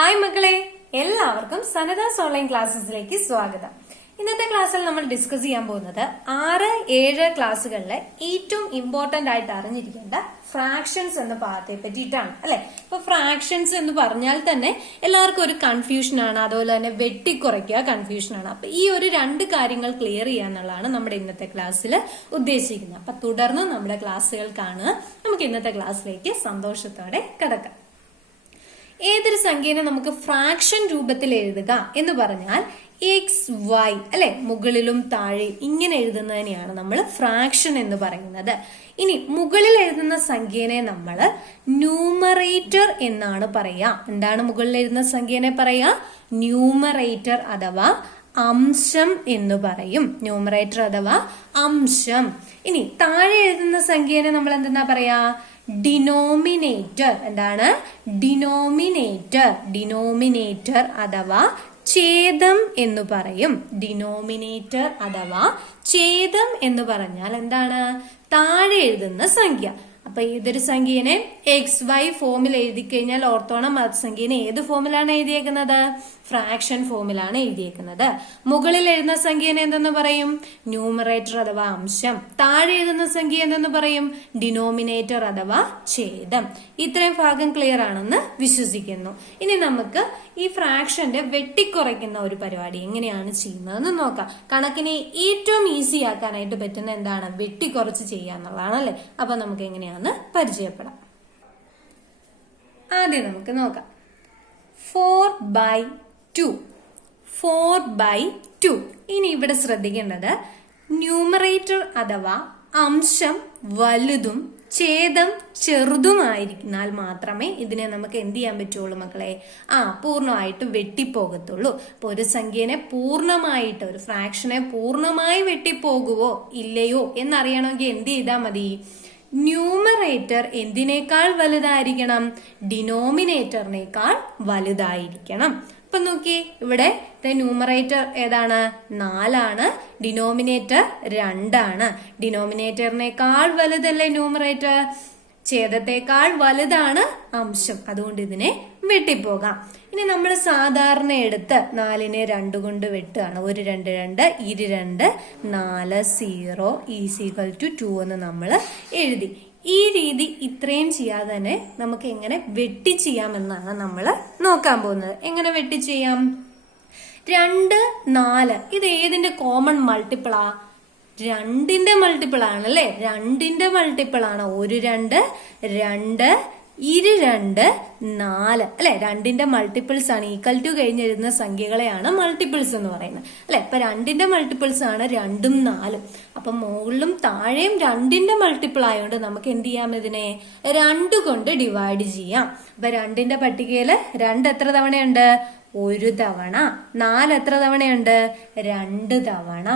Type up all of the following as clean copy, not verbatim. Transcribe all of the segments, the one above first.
Hi മക്കളെ, എല്ലാവർക്കും സനദാസ് online ക്ലാസ്സസിലേക്ക് സ്വാഗതം. ഇന്നത്തെ ക്ലാസ്സിൽ നമ്മൾ ഡിസ്കസ് ചെയ്യാൻ പോകുന്നത് 6-7 ക്ലാസ്സുകളിലെ ഏറ്റവും ഇമ്പോർട്ടന്റ് ആയിട്ട് അറിഞ്ഞിരിക്കേണ്ട ഫ്രാക്ഷൻസ് എന്ന പാഠത്തെ പറ്റിയിട്ടാണ് അല്ലെ. ഇപ്പൊ ഫ്രാക്ഷൻസ് എന്ന് പറഞ്ഞാൽ തന്നെ എല്ലാവർക്കും ഒരു കൺഫ്യൂഷൻ ആണ്, അതുപോലെ തന്നെ വെട്ടിക്കുറയ്ക്കുക കൺഫ്യൂഷൻ ആണ്. അപ്പൊ ഈ ഒരു 2 കാര്യങ്ങൾ ക്ലിയർ ചെയ്യാന്നുള്ളതാണ് നമ്മുടെ ഇന്നത്തെ ക്ലാസ്സിൽ ഉദ്ദേശിക്കുന്നത്. അപ്പൊ തുടർന്ന് നമ്മുടെ ക്ലാസ്സുകൾ കാണുക. നമുക്ക് ഇന്നത്തെ ക്ലാസ്സിലേക്ക് സന്തോഷത്തോടെ കടക്കാം. ഏതൊരു സംഖ്യനെ നമുക്ക് ഫ്രാക്ഷൻ രൂപത്തിൽ എഴുതുക എന്ന് പറഞ്ഞാൽ എക്സ് വൈ അല്ലെ, മുകളിലും താഴെയും ഇങ്ങനെ എഴുതുന്നതിനെയാണ് നമ്മൾ ഫ്രാക്ഷൻ എന്ന് പറയുന്നത്. ഇനി മുകളിൽ എഴുതുന്ന സംഖ്യനെ നമ്മൾ ന്യൂമറേറ്റർ എന്നാണ് പറയാ. എന്താണ് മുകളിൽ എഴുതുന്ന സംഖ്യനെ പറയാ? ന്യൂമറേറ്റർ അഥവാ അംശം എന്ന് പറയും. ന്യൂമറേറ്റർ അഥവാ അംശം. ഇനി താഴെ എഴുതുന്ന സംഖ്യനെ നമ്മൾ എന്താ പറയാ? ഡിനോമിനേറ്റർ. എന്താണ്? ഡിനോമിനേറ്റർ. ഡിനോമിനേറ്റർ അഥവാ ഛേദം എന്ന് പറയും. ഡിനോമിനേറ്റർ അഥവാ ഛേദം എന്ന് പറഞ്ഞാൽ എന്താണ്? താഴെ എഴുതുന്ന സംഖ്യ. അപ്പൊ ഏതൊരു സംഖ്യനെ എക്സ് വൈ ഫോമിൽ എഴുതി കഴിഞ്ഞാൽ ഓർത്തോണം, അത് സംഖ്യനെ ഏത് ഫോമിലാണ് എഴുതിയേക്കുന്നത്? ഫ്രാക്ഷൻ ഫോമിലാണ് എഴുതിയേക്കുന്നത്. മുകളിൽ എഴുതുന്ന സംഖ്യനെ എന്തെന്ന് പറയും? ന്യൂമറേറ്റർ അഥവാ അംശം. താഴെ എഴുതുന്ന സംഖ്യ എന്തെന്ന് പറയും? ഡിനോമിനേറ്റർ അഥവാ ഛേദം. ഇത്രയും ഭാഗം ക്ലിയർ ആണെന്ന് വിശ്വസിക്കുന്നു. ഇനി നമുക്ക് ഈ ഫ്രാക്ഷന്റെ വെട്ടിക്കുറയ്ക്കുന്ന ഒരു പരിപാടി എങ്ങനെയാണ് ചെയ്യുന്നതെന്ന് നോക്കാം. കണക്കിനെ ഏറ്റവും ഈസി ആക്കാനായിട്ട് പറ്റുന്ന എന്താണ്? വെട്ടിക്കുറച്ച് ചെയ്യാന്നുള്ളതാണ് അല്ലെ. അപ്പൊ നമുക്ക് എങ്ങനെയാന്ന് പരിചയപ്പെടാം. ആദ്യം നമുക്ക് നോക്കാം. 4/2. 4/2. ഇനി ഇവിടെ ശ്രദ്ധിക്കേണ്ടത് ന്യൂമറേറ്റർ അഥവാ അംശം വലുതും ഛേദം ചെറുതുമായിരിക്കുന്നാൽ മാത്രമേ ഇതിനെ നമുക്ക് എന്ത് ചെയ്യാൻ പറ്റുള്ളൂ മക്കളെ? പൂർണ്ണമായിട്ട് വെട്ടിപ്പോകത്തുള്ളൂ. അപ്പൊ ഒരു സംഖ്യനെ പൂർണ്ണമായിട്ട്, ഒരു ഫ്രാക്ഷനെ പൂർണ്ണമായി വെട്ടിപ്പോകുവോ ഇല്ലയോ എന്നറിയണമെങ്കിൽ എന്ത് ചെയ്താൽ മതി? ന്യൂമറേറ്റർ എന്തിനേക്കാൾ വലുതായിരിക്കണം? ഡിനോമിനേറ്ററിനേക്കാൾ വലുതായിരിക്കണം. അപ്പൊ നോക്കി, ഇവിടെ ന്യൂമറേറ്റർ ഏതാണ്? 4 ഡിനോമിനേറ്റർ 2. ഡിനോമിനേറ്ററിനേക്കാൾ വലുതല്ലേ ന്യൂമറേറ്റർ? ഛേദത്തെക്കാൾ വലുതാണ് അംശം. അതുകൊണ്ട് ഇതിനെ വെട്ടിപ്പോകാം. ഇനി നമ്മൾ സാധാരണ എടുത്ത് 4നെ 2 കൊണ്ട് വെട്ടുകയാണ്. 1 2 2 2 4 0 = 2 എന്ന് നമ്മൾ എഴുതി. ഈ രീതി ഇത്രയും ചെയ്യാതെ തന്നെ നമുക്ക് എങ്ങനെ വെട്ടി ചെയ്യാമെന്നാണ് നമ്മൾ നോക്കാൻ പോകുന്നത്. എങ്ങനെ വെട്ടി ചെയ്യാം? 2 4 ഇത് ഏതിന്റെ കോമൺ മൾട്ടിപ്പിളാ? 2ന്റെ മൾട്ടിപ്പിൾ ആണ് അല്ലെ. 2ന്റെ മൾട്ടിപ്പിൾ ആണ്. 1 2 2 2 4 അല്ലെ. 2ന്റെ മൾട്ടിപ്പിൾസ് ആണ്. ഈക്വൽ ടു കഴിഞ്ഞിരുന്ന സംഖ്യകളെയാണ് മൾട്ടിപ്പിൾസ് എന്ന് പറയുന്നത് അല്ലെ. ഇപ്പൊ 2ന്റെ മൾട്ടിപ്പിൾസ് ആണ് 2ഉം 4ഉം. അപ്പൊ മുകളിലും താഴെയും 2ന്റെ മൾട്ടിപ്പിൾ ആയതുകൊണ്ട് നമുക്ക് എന്ത് ചെയ്യാം? ഇതിനെ 2 കൊണ്ട് ഡിവൈഡ് ചെയ്യാം. അപ്പൊ 2ന്റെ പട്ടികയില് 2 എത്ര തവണയുണ്ട്? 1 തവണ. 4 എത്ര തവണയുണ്ട്? 2 തവണ.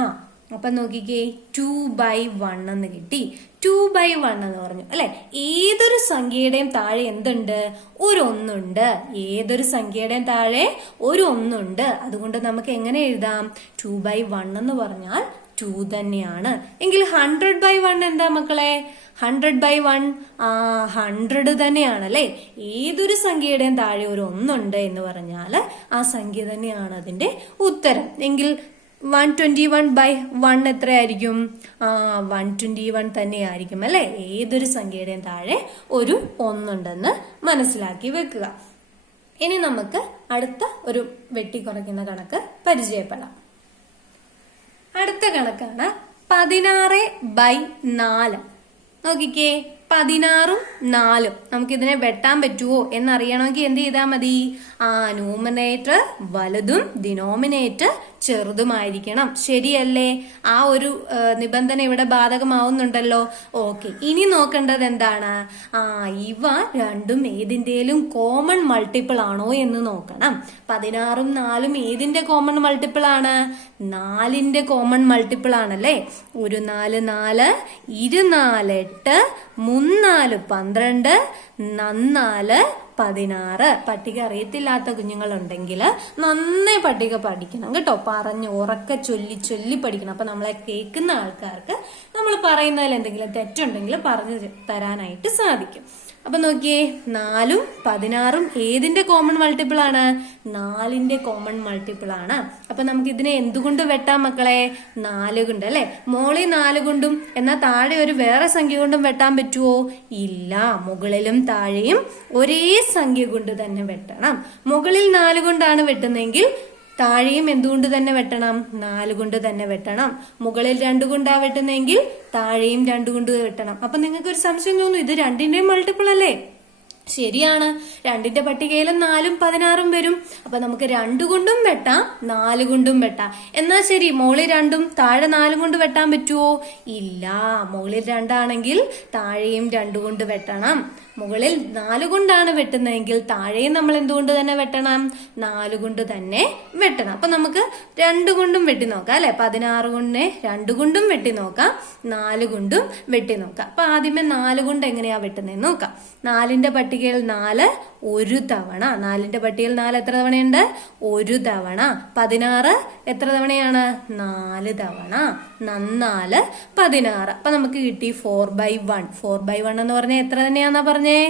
അപ്പൊ നോക്കിക്കേ, 2/1 എന്ന് കിട്ടി. 2/1 എന്ന് പറഞ്ഞു അല്ലെ. ഏതൊരു സംഖ്യയുടെയും താഴെ എന്തുണ്ട്? ഒരു 1 ഉണ്ട്. ഏതൊരു സംഖ്യയുടെയും താഴെ ഒരു 1 ഉണ്ട്. അതുകൊണ്ട് നമുക്ക് എങ്ങനെ എഴുതാം? 2/1 എന്ന് പറഞ്ഞാൽ 2 തന്നെയാണ്. എങ്കിൽ 100/1 എന്താ മക്കളെ? 100/1 100 തന്നെയാണ് അല്ലെ. ഏതൊരു സംഖ്യയുടെയും താഴെ ഒരു 1 ഉണ്ട് എന്ന് പറഞ്ഞാൽ ആ സംഖ്യ തന്നെയാണ് അതിന്റെ ഉത്തരം. എങ്കിൽ 121/1 എത്രയായിരിക്കും? 121 തന്നെയായിരിക്കും അല്ലെ. ഏതൊരു സംഖ്യയുടെയും താഴെ ഒരു 1 ഉണ്ടെന്ന് മനസ്സിലാക്കി വെക്കുക. ഇനി നമുക്ക് അടുത്ത ഒരു വെട്ടിക്കുറയ്ക്കുന്ന കണക്ക് പരിചയപ്പെടാം. അടുത്ത കണക്കാണ് 16/4. നോക്കിക്കേ, 16ഉം 4ഉം നമുക്കിതിനെ വെട്ടാൻ പറ്റുമോ എന്നറിയണമെങ്കിൽ എന്ത് ചെയ്താൽ മതി? ന്യൂമറേറ്റർ വലുതും ഡിനോമിനേറ്റർ ചെറുതുമായിരിക്കണം. ശരിയല്ലേ? ആ ഒരു നിബന്ധന ഇവിടെ ബാധകമാവുന്നുണ്ടല്ലോ. ഓക്കെ, ഇനി നോക്കേണ്ടത് എന്താണ്? ഇവ രണ്ടും ഏതിന്റെയും കോമൺ മൾട്ടിപ്പിൾ ആണോ എന്ന് നോക്കണം. 16ഉം 4ഉം ഏതിന്റെ കോമൺ മൾട്ടിപ്പിൾ ആണ്? 4ന്റെ കോമൺ മൾട്ടിപ്പിൾ ആണല്ലേ. 1 4 4 2 4 8 3 4 12 4 16. പട്ടിക അറിയത്തില്ലാത്ത കുഞ്ഞുങ്ങളുണ്ടെങ്കിൽ നന്നായി പട്ടിക പഠിക്കണം കേട്ടോ. പറഞ്ഞ് ഉറക്കെ ചൊല്ലി ചൊല്ലി പഠിക്കണം. അപ്പൊ നമ്മളെ കേൾക്കുന്ന ആൾക്കാർക്ക് നമ്മൾ പറയുന്നതിൽ എന്തെങ്കിലും തെറ്റുണ്ടെങ്കിൽ പറഞ്ഞു തരാനായിട്ട് സാധിക്കും. അപ്പൊ നോക്കിയേ 4ഉം 16ഉം ഏതിന്റെ കോമൺ മൾട്ടിപ്പിൾ ആണ്? 4ന്റെ കോമൺ മൾട്ടിപ്പിൾ ആണ്. അപ്പൊ നമുക്ക് ഇതിനെ എന്തുകൊണ്ട് വെട്ടാം മക്കളെ? 4 കൊണ്ട് അല്ലെ. മോളിൽ 4 കൊണ്ടും എന്നാൽ താഴെ ഒരു വേറെ സംഖ്യ കൊണ്ടും വെട്ടാൻ പറ്റുമോ? ഇല്ല. മുകളിലും താഴെയും ഒരേ സംഖ്യ കൊണ്ട് തന്നെ വെട്ടണം. മുകളിൽ 4 കൊണ്ടാണ് വെട്ടുന്നതെങ്കിൽ താഴെയും എന്തുകൊണ്ട് തന്നെ വെട്ടണം? 4 കൊണ്ട് തന്നെ വെട്ടണം. മുകളിൽ 2 കൊണ്ടാ വെട്ടുന്നെങ്കിൽ താഴെയും 2 കൊണ്ട് വെട്ടണം. അപ്പൊ നിങ്ങൾക്ക് ഒരു സംശയം തോന്നും, ഇത് 2ന്റെയും മൾട്ടിപ്പിൾ അല്ലേ? ശരിയാണ്. 2ന്റെ പട്ടികയിലും 4ഉം 16ഉം വരും. അപ്പൊ നമുക്ക് 2 കൊണ്ടും വെട്ടാം, 4 കൊണ്ടും വെട്ടാം. എന്നാ ശരി, മുകളിൽ 2ഉം താഴെ 4 കൊണ്ട് വെട്ടാൻ പറ്റുമോ? ഇല്ല. മുകളിൽ 2 ആണെങ്കിൽ താഴെയും 2 കൊണ്ട് വെട്ടണം. മുകളിൽ 4 കൊണ്ടാണ് വെട്ടുന്നതെങ്കിൽ താഴെയും നമ്മൾ എന്തുകൊണ്ട് തന്നെ വെട്ടണം? 4 കൊണ്ട് തന്നെ വെട്ടണം. അപ്പൊ നമുക്ക് 2 കൊണ്ടും വെട്ടി നോക്കാം അല്ലെ. 16 കൊണ്ടിനെ 2 കൊണ്ടും വെട്ടി നോക്കാം, 4 കൊണ്ടും വെട്ടി നോക്കാം. അപ്പൊ ആദ്യമേ 4 കൊണ്ട് എങ്ങനെയാ വെട്ടുന്നതെന്ന് നോക്കാം. 4ന്റെ പട്ടികയിൽ 4 ഒരു തവണ. 4ന്റെ പട്ടികയിൽ 4 എത്ര തവണയുണ്ട്? ഒരു തവണ. 16 എത്ര തവണയാണ്? 4 തവണ. 4 16. അപ്പൊ നമുക്ക് കിട്ടി 4/1. 4/1 എന്ന് പറഞ്ഞാൽ എത്ര തന്നെയാന്നാ പറഞ്ഞേ?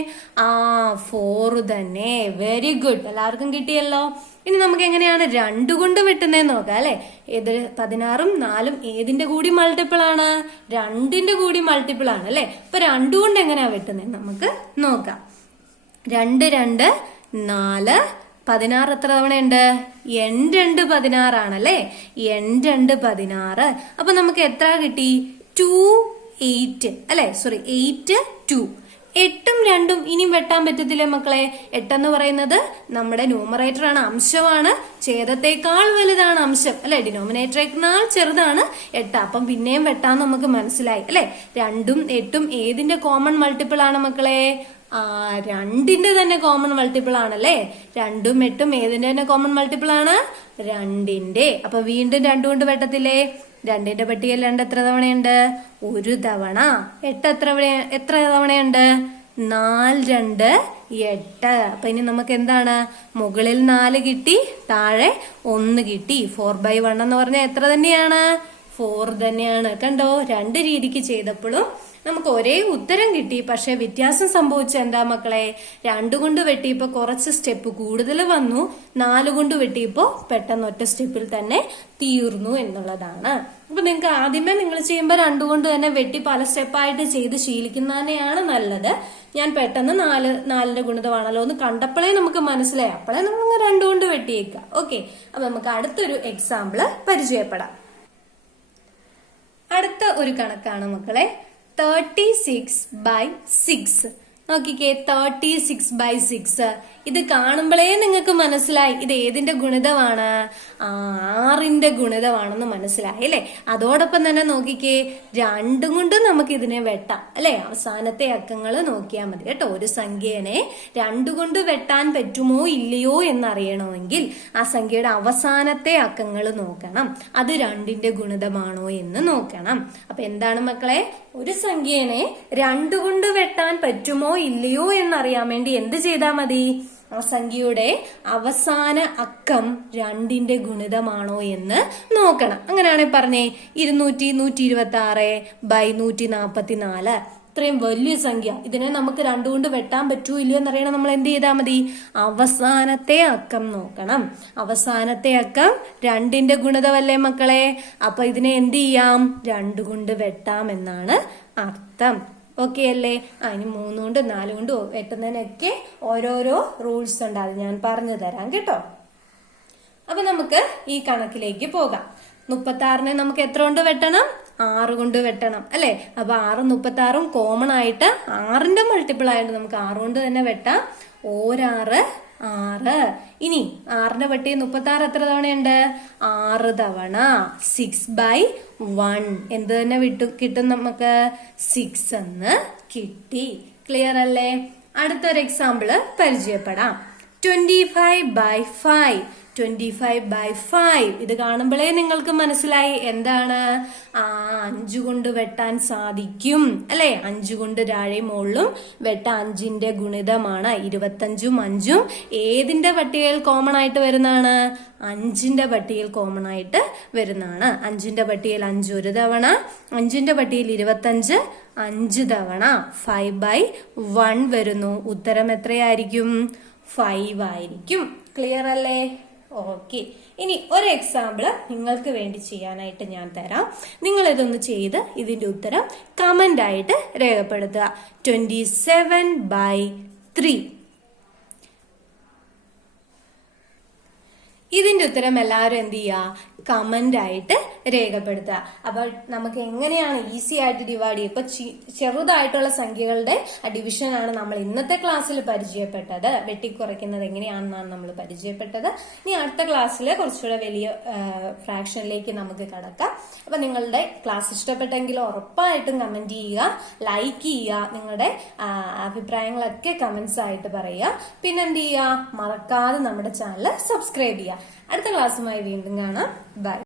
4 തന്നെ. Very good. എല്ലാവർക്കും കിട്ടിയല്ലോ. ഇനി നമുക്ക് എങ്ങനെയാണ് 2 കൊണ്ട് വെട്ടുന്നതെന്ന് നോക്കാം അല്ലെ. ഏത് 16ഉം 4ഉം ഏതിന്റെ കൂടി മൾട്ടിപ്പിൾ ആണ്? 2ന്റെ കൂടി മൾട്ടിപ്പിൾ ആണ് അല്ലെ. അപ്പൊ 2 കൊണ്ട് എങ്ങനെയാ വെട്ടുന്നത് നമുക്ക് നോക്കാം. 2 2 4. 16 എത്ര തവണയുണ്ട്? n2 16 ആണല്ലേ. n2 16. അപ്പൊ നമുക്ക് എത്ര കിട്ടി? 2 8 അല്ലെ. സോറി 8 2. 8ഉം 2ഉം ഇനിയും വെട്ടാൻ പറ്റത്തില്ലേ മക്കളെ? 8 എന്ന് പറയുന്നത് നമ്മുടെ ന്യൂമറേറ്റർ ആണ്, അംശമാണ്. ഛേദത്തെക്കാൾ വലുതാണ് അംശം അല്ലെ. ഡിനോമിനേറ്ററേക്കാൾ ചെറുതാണ് 8. അപ്പം പിന്നെയും വെട്ടാൻ നമുക്ക് മനസ്സിലായി അല്ലെ. 2ഉം 8ഉം ഏതിന്റെ കോമൺ മൾട്ടിപ്പിൾ ആണ് മക്കളെ? 2ന്റെ തന്നെ കോമൺ മൾട്ടിപ്പിൾ ആണല്ലേ. 2ഉം 8ഉം ഏതിന്റെ തന്നെ കോമൺ മൾട്ടിപ്പിൾ ആണ്? 2ന്റെ. അപ്പൊ വീണ്ടും 2 കൊണ്ട് വെട്ടത്തില്ലേ? 2ന്റെ പട്ടികയിൽ 2 എത്ര തവണയുണ്ട്? ഒരു തവണ. 8 എത്ര തവണയുണ്ട്? 4 2 8. അപ്പൊ ഇനി നമുക്ക് എന്താണ്? മുകളിൽ 4 കിട്ടി, താഴെ 1 കിട്ടി. 4/1 എന്ന് പറഞ്ഞാൽ എത്ര തന്നെയാണ്? 4 തന്നെയാണ്. കണ്ടോ, 2 രീതിക്ക് ചെയ്തപ്പോഴും നമുക്ക് ഒരേ ഉത്തരം കിട്ടി. പക്ഷെ വ്യത്യാസം സംഭവിച്ച എന്താ മക്കളെ? 2 കൊണ്ട് വെട്ടിയപ്പോ കുറച്ച് സ്റ്റെപ്പ് കൂടുതൽ വന്നു, 4 കൊണ്ട് വെട്ടിയപ്പോ പെട്ടെന്ന് ഒറ്റ സ്റ്റെപ്പിൽ തന്നെ തീർന്നു എന്നുള്ളതാണ്. അപ്പൊ നിങ്ങൾക്ക് ആദ്യമേ നിങ്ങൾ ചെയ്യുമ്പോൾ 2 കൊണ്ട് തന്നെ വെട്ടി പല സ്റ്റെപ്പായിട്ട് ചെയ്ത് ശീലിക്കുന്നതന്നെയാണ് നല്ലത്. ഞാൻ പെട്ടെന്ന് 4ന്റെ ഗുണിതമാണല്ലോ എന്ന് കണ്ടപ്പോഴേ നമുക്ക് മനസ്സിലായി. അപ്പോഴേ നമ്മൾ 2 കൊണ്ട് വെട്ടിയേക്കാം. ഓക്കെ, അപ്പൊ നമുക്ക് അടുത്തൊരു എക്സാമ്പിള് പരിചയപ്പെടാം. അടുത്ത ഒരു കണക്കാണ് മക്കളെ 36/6. നോക്കിക്കേ, 36/6. ഇത് കാണുമ്പോഴേ നിങ്ങൾക്ക് മനസ്സിലായി ഇത് ഏതിന്റെ ഗുണിതമാണ്? 6ന്റെ ഗുണിതമാണെന്ന് മനസ്സിലായി അല്ലെ. അതോടൊപ്പം തന്നെ നോക്കിക്കേ, 2 കൊണ്ട് നമുക്ക് ഇതിനെ വെട്ടാം അല്ലെ. അവസാനത്തെ അക്കങ്ങൾ നോക്കിയാൽ മതി കേട്ടോ. ഒരു സംഖ്യനെ 2 കൊണ്ട് വെട്ടാൻ പറ്റുമോ ഇല്ലയോ എന്നറിയണമെങ്കിൽ ആ സംഖ്യയുടെ അവസാനത്തെ അക്കങ്ങൾ നോക്കണം. അത് 2ന്റെ ഗുണിതമാണോ എന്ന് നോക്കണം. അപ്പൊ എന്താണ് മക്കളെ? ഒരു സംഖ്യനെ 2 കൊണ്ട് വെട്ടാൻ പറ്റുമോ ഇല്ലയോ എന്നറിയാൻ വേണ്ടി എന്ത് ചെയ്താൽ മതി? ആ സംഖ്യയുടെ അവസാന അക്കം 2ന്റെ ഗുണിതമാണോ എന്ന് നോക്കണം. അങ്ങനെയാണെങ്കിൽ പറഞ്ഞേ 200 126/144. ഇത്രയും വലിയ സംഖ്യ, ഇതിനെ നമുക്ക് 2 കൊണ്ട് വെട്ടാൻ പറ്റുമോ ഇല്ലയോ എന്നറിയണം. നമ്മൾ എന്ത് ചെയ്താൽ മതി? അവസാനത്തെ അക്കം നോക്കണം. അവസാനത്തെ അക്കം 2ന്റെ ഗുണിതമല്ലേ മക്കളെ. അപ്പൊ ഇതിനെ എന്ത് ചെയ്യാം? 2 കൊണ്ട് വെട്ടാം എന്നാണ് അർത്ഥം. ഓക്കെ അല്ലേ? ഇനി 3 കൊണ്ട് 4 കൊണ്ട് വെട്ടുന്നതിനൊക്കെ ഓരോരോ റൂൾസ് ഉണ്ട്, അത് ഞാൻ പറഞ്ഞു തരാം കേട്ടോ. അപ്പൊ നമുക്ക് ഈ കണക്കിലേക്ക് പോകാം. 36നെ നമുക്ക് എത്ര കൊണ്ട് വെട്ടണം? 6 കൊണ്ട് വെട്ടണം അല്ലെ. അപ്പൊ 6ഉം 36ഉം കോമൺ ആയിട്ട് 6ന്റെ മൾട്ടിപ്പിൾ ആയിട്ട് നമുക്ക് 6 കൊണ്ട് തന്നെ വെട്ടാം. 6 6. ഇനി 6ന്റെ പട്ടി 36 എത്ര തവണയുണ്ട്? 6 തവണ. 6/1 എന്ത് തന്നെ കിട്ടും നമുക്ക്? 6 എന്ന് കിട്ടി. ക്ലിയർ അല്ലേ? അടുത്തൊരു എക്സാമ്പിള് പരിചയപ്പെടാം. 25/5. 25/5. ഇത് കാണുമ്പോഴേ നിങ്ങൾക്ക് മനസ്സിലായി എന്താണ് 5 കൊണ്ട് വെട്ടാൻ സാധിക്കും അല്ലെ. 5 കൊണ്ട് താഴെയും മുകളിലും വെട്ടാൻ 5ന്റെ ഗുണിതമാണ്. 25ഉം 5ഉം ഏതിന്റെ പട്ടികയിൽ കോമൺ ആയിട്ട് വരുന്നതാണ്? 5ന്റെ പട്ടികയിൽ കോമൺ ആയിട്ട് വരുന്നതാണ്. 5ന്റെ പട്ടികയിൽ 5 ഒരു തവണ, 5ന്റെ പട്ടികയിൽ 25 5 തവണ. 5/1 വരുന്നു. ഉത്തരം എത്രയായിരിക്കും? 5 ആയിരിക്കും. ക്ലിയർ അല്ലേ? ഓക്കെ. ഇനി ഒരു എക്സാമ്പിൾ നിങ്ങൾക്ക് വേണ്ടി ചെയ്യാനായിട്ട് ഞാൻ തരാം. നിങ്ങൾ ഇതൊന്ന് ചെയ്ത് ഇതിന്റെ ഉത്തരം കമന്റ് ആയിട്ട് രേഖപ്പെടുത്തുക. 27/3. ഇതിന്റെ ഉത്തരം എല്ലാവരും എന്ത് ചെയ്യുക? കമന്റ് ആയിട്ട് രേഖപ്പെടുത്തുക. അപ്പോൾ നമുക്ക് എങ്ങനെയാണ് ഈസി ആയിട്ട് ഡിവൈഡ് ചെയ്യുക? ഇപ്പൊ ചെറുതായിട്ടുള്ള സംഖ്യകളുടെ ഡിവിഷൻ ആണ് നമ്മൾ ഇന്നത്തെ ക്ലാസ്സിൽ പരിചയപ്പെട്ടത്. വെട്ടിക്കുറയ്ക്കുന്നത് എങ്ങനെയാണെന്നാണ് നമ്മൾ പരിചയപ്പെട്ടത്. ഇനി അടുത്ത ക്ലാസ്സിൽ കുറച്ചുകൂടെ വലിയ ഫ്രാക്ഷനിലേക്ക് നമുക്ക് കടക്കാം. അപ്പൊ നിങ്ങളുടെ ക്ലാസ് ഇഷ്ടപ്പെട്ടെങ്കിൽ ഉറപ്പായിട്ടും കമന്റ് ചെയ്യുക, ലൈക്ക് ചെയ്യുക, നിങ്ങളുടെ അഭിപ്രായങ്ങളൊക്കെ കമന്റ്സ് ആയിട്ട് പറയുക. പിന്നെ എന്ത് ചെയ്യുക? മറക്കാതെ നമ്മുടെ ചാനൽ സബ്സ്ക്രൈബ് ചെയ്യുക. അടുത്ത ക്ലാസ്സുമായി വീണ്ടും കാണാം. ബൈ.